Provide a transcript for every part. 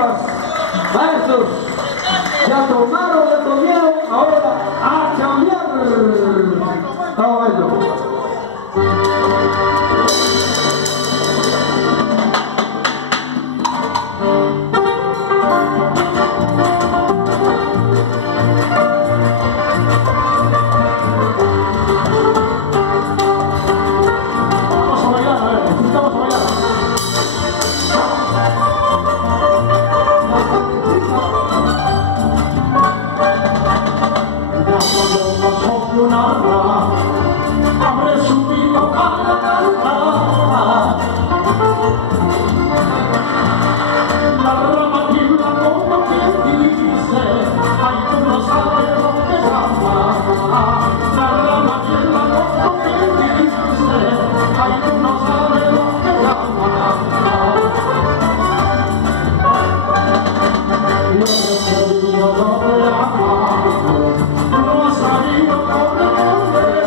palmas, maestros. Ya tomaron, ya comieron, ahora a cambiar. Vamos, maestro. Abre su pico para cantar. La rama tiembla como quien dice, ay, tú no sabes lo que es amar. La rama tiembla como quien dice, ay, tú no sabes lo que es amar. Yo no sé lo que amo, no has sabido corresponder.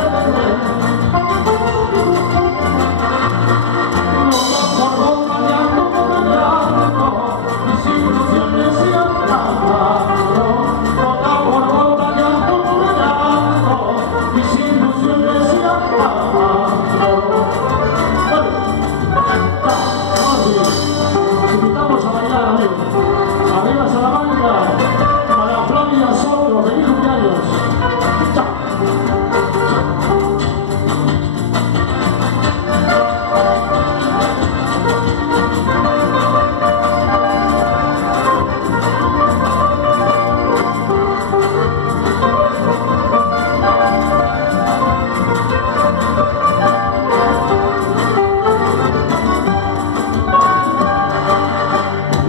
Arriba Salamanca, para Flavia Soto, feliz cumpleaños.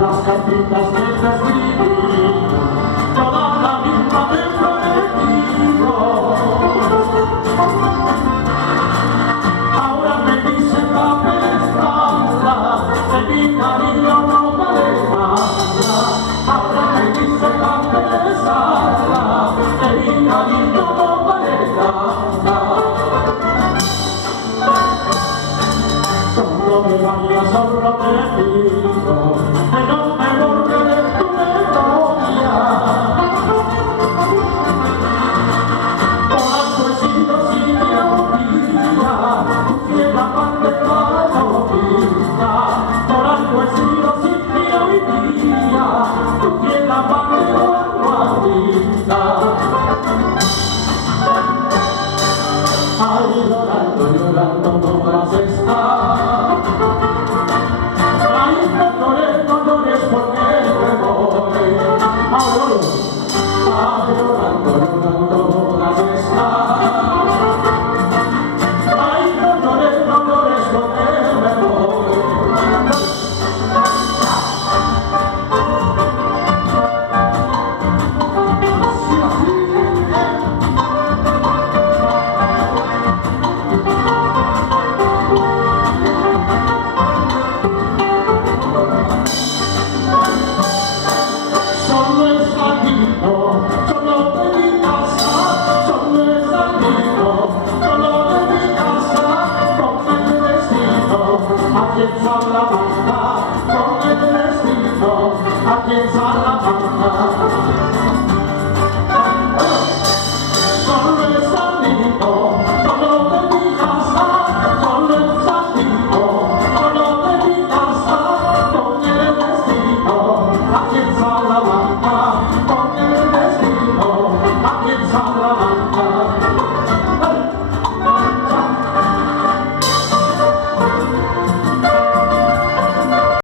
Las cartitas que te escribí, toda la misma te prometido. Ahora me dicen papel estampa, que mi cariño no vale nada. Ahora me dicen papel estampa, que mi cariño no vale nada. Solo me vayas, solo te pido que no me borre de tu memoria. Por algo he sido sin teoría, tu fiel amante para vida. Por algo he sido sin teoría, tu fiel amante para vida. Ay, llorando, llorando no vas a estar. Ay, no llores porque me voy. Ay, llorando, llorando no vas a estar. Ay, no llores porque me voy. Aquí en Salamanca, con el destino, aquí en Salamanca.